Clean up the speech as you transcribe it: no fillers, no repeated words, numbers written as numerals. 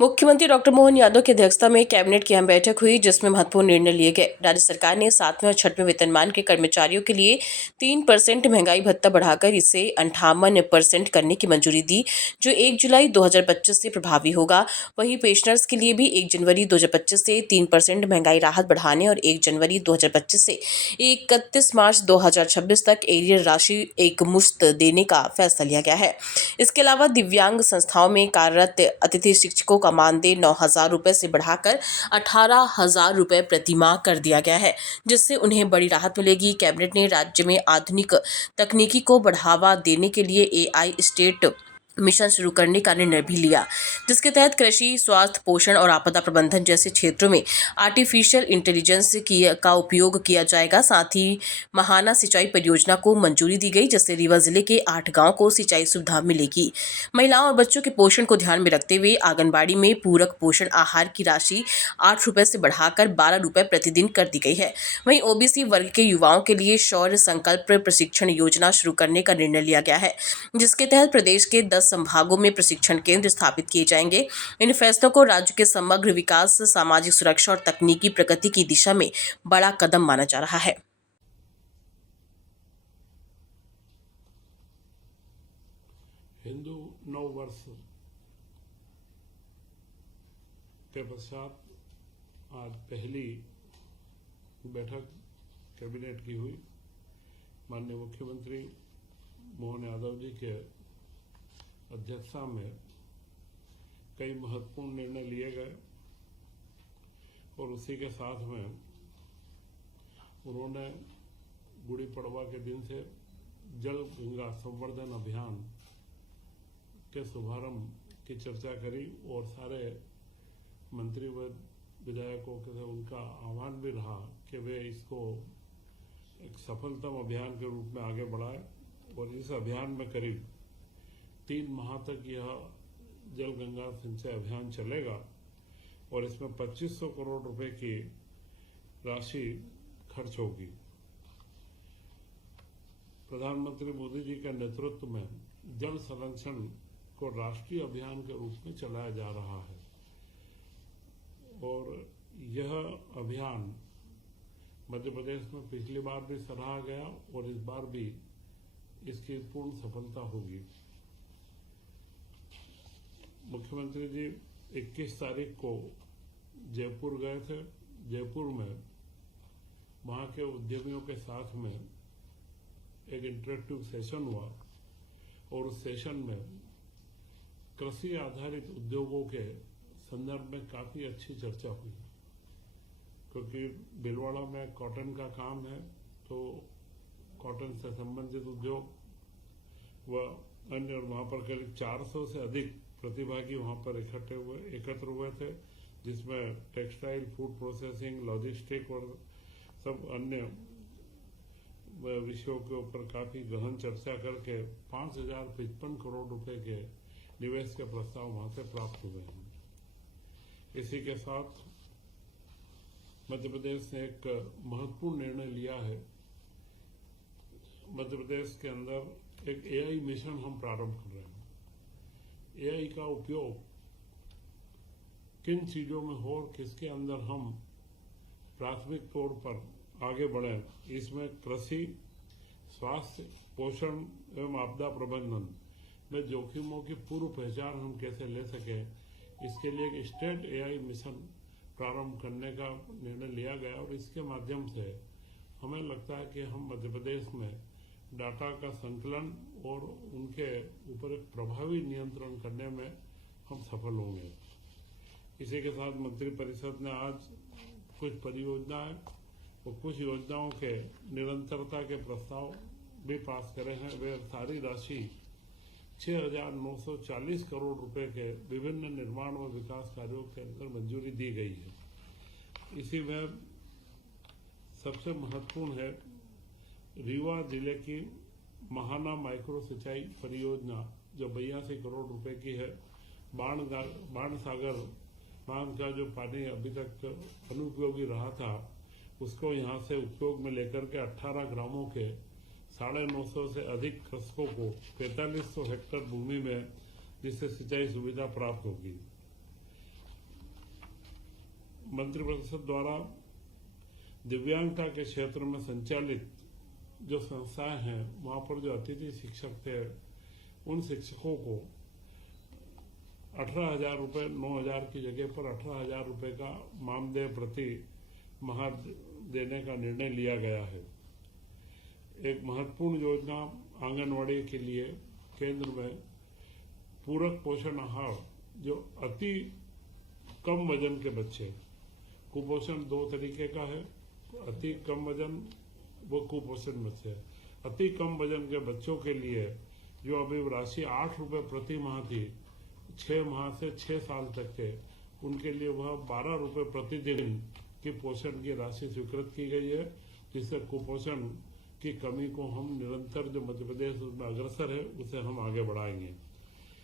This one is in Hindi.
मुख्यमंत्री डॉक्टर मोहन यादव की अध्यक्षता में कैबिनेट की अहम बैठक हुई, जिसमें महत्वपूर्ण निर्णय लिए गए। राज्य सरकार ने 7वें और 6वें वेतनमान के कर्मचारियों के लिए 3% महंगाई भत्ता बढ़ाकर इसे 58% करने की मंजूरी दी, जो 1 जुलाई 2025 से प्रभावी होगा। वहीं पेंशनर्स के लिए भी 1 जनवरी 2025 से 3% महंगाई राहत बढ़ाने और 1 जनवरी 2025 से 31 मार्च 2026 तक एरियर राशि एक मुश्त देने का फैसला लिया गया है। इसके अलावा दिव्यांग संस्थाओं में कार्यरत अतिथि शिक्षकों का मानदेय 9,000 रुपए से बढ़ाकर 18,000 रुपए प्रति माह कर दिया गया है, जिससे उन्हें बड़ी राहत मिलेगी। कैबिनेट ने राज्य में आधुनिक तकनीकी को बढ़ावा देने के लिए AI स्टेट मिशन शुरू करने का निर्णय भी लिया, जिसके तहत कृषि, स्वास्थ्य, पोषण और आपदा प्रबंधन जैसे क्षेत्रों में आर्टिफिशियल इंटेलिजेंस का उपयोग किया जाएगा। साथ ही महाना सिंचाई परियोजना को मंजूरी दी गई, जिससे रीवा जिले के 8 गांव को सिंचाई सुविधा मिलेगी। महिलाओं और बच्चों के पोषण को ध्यान में रखते हुए आंगनबाड़ी में पूरक पोषण आहार की राशि 8 रुपए से बढ़ाकर 12 रुपए प्रतिदिन कर दी गई है। वहीं OBC वर्ग के युवाओं के लिए शौर्य संकल्प प्रशिक्षण योजना शुरू करने का निर्णय लिया गया है, जिसके तहत प्रदेश के 10 संभागों में प्रशिक्षण केंद्र स्थापित किए जाएंगे। इन फैसलों को राज्य के समग्र विकास, सामाजिक सुरक्षा और तकनीकी प्रगति की दिशा में बड़ा कदम माना जा रहा है। हिंदू नव वर्ष के पश्चात आज पहली बैठक कैबिनेट की हुई। माननीय मुख्यमंत्री मोहन यादव जी के अध्यक्षता में कई महत्वपूर्ण निर्णय लिए गए और उसी के साथ में उन्होंने गुड़ी पड़वा के दिन से जल गंगा संवर्धन अभियान के शुभारंभ की चर्चा करी और सारे मंत्री व विधायकों के उनका आह्वान भी रहा कि वे इसको एक सफलतम अभियान के रूप में आगे बढ़ाए। और इस अभियान में करीब 3 माह तक यह जल गंगा सिंचाई अभियान चलेगा और इसमें 2500 करोड़ रुपए की राशि खर्च होगी। प्रधानमंत्री मोदी जी के नेतृत्व में जल संरक्षण को राष्ट्रीय अभियान के रूप में चलाया जा रहा है और यह अभियान मध्य प्रदेश में पिछली बार भी सराहा गया और इस बार भी इसकी पूर्ण सफलता होगी। मुख्यमंत्री जी 21 तारीख को जयपुर गए थे। जयपुर में वहां के उद्यमियों के साथ में एक इंटरेक्टिव सेशन हुआ और उस सेशन में कृषि आधारित उद्योगों के संदर्भ में काफी अच्छी चर्चा हुई, क्योंकि भीलवाड़ा में कॉटन का काम है, तो कॉटन से संबंधित उद्योग व अन्य, और वहां पर करीब 400 से अधिक प्रतिभागी वहां पर एकत्र हुए थे, जिसमें टेक्सटाइल, फूड प्रोसेसिंग, लॉजिस्टिक और सब अन्य विषयों के ऊपर काफी गहन चर्चा करके 5,055 करोड़ रुपए के निवेश के प्रस्ताव वहां से प्राप्त हुए हैं। इसी के साथ मध्य प्रदेश ने एक महत्वपूर्ण निर्णय लिया है। मध्य प्रदेश के अंदर एक AI मिशन हम प्रारंभ कर रहे हैं। AI का उपयोग किन चीजों में हो और किसके अंदर हम प्राथमिक तौर पर आगे बढ़े, इसमें कृषि, स्वास्थ्य, पोषण एवं आपदा प्रबंधन में जोखिमों की पूर्व पहचान हम कैसे ले सके, इसके लिए एक स्टेट AI मिशन प्रारंभ करने का निर्णय लिया गया और इसके माध्यम से हमें लगता है कि हम मध्य प्रदेश में डाटा का संकलन और उनके ऊपर एक प्रभावी नियंत्रण करने में हम सफल होंगे। इसी के साथ मंत्रिपरिषद ने आज कुछ परियोजनाएं और कुछ योजनाओं के निरंतरता के प्रस्ताव भी पास करे हैं। वे सारी राशि 6,940 करोड़ रुपए के विभिन्न निर्माण व विकास कार्यों के अंदर मंजूरी दी गई है। इसी में सबसे महत्वपूर्ण है रीवा जिले की महाना माइक्रो सिंचाई परियोजना, जो 82 करोड़ रुपए की है। बाण सागर बांध का जो पानी अभी तक अनुपयोगी रहा था, उसको यहाँ से उपयोग में लेकर के 18 ग्रामों के 950 से अधिक कृषकों को 4500 हेक्टेयर भूमि में जिससे सिंचाई सुविधा प्राप्त होगी। मंत्रिपरिषद द्वारा दिव्यांगता के क्षेत्र में संचालित जो संस्थाएं हैं वहां पर जो अतिथि शिक्षक थे उन शिक्षकों को 18,000 रुपये 9,000 की जगह पर 18,000 रुपये का मानदेय प्रति माह देने का निर्णय लिया गया है। एक महत्वपूर्ण योजना आंगनवाड़ी के लिए केंद्र में पूरक पोषण आहार जो अति कम वजन के बच्चे, कुपोषण दो तरीके का है, अति कम वजन वो कुपोषण बच्चे, अति कम वजन के बच्चों के लिए जो अभी राशि 8 रुपये प्रति माह थी 6 माह से 6 साल तक के, उनके लिए वह 12 रुपये प्रतिदिन की पोषण की राशि स्वीकृत की गई है, जिससे कुपोषण की कमी को हम निरंतर जो मध्य प्रदेश में अग्रसर है उसे हम आगे बढ़ाएंगे।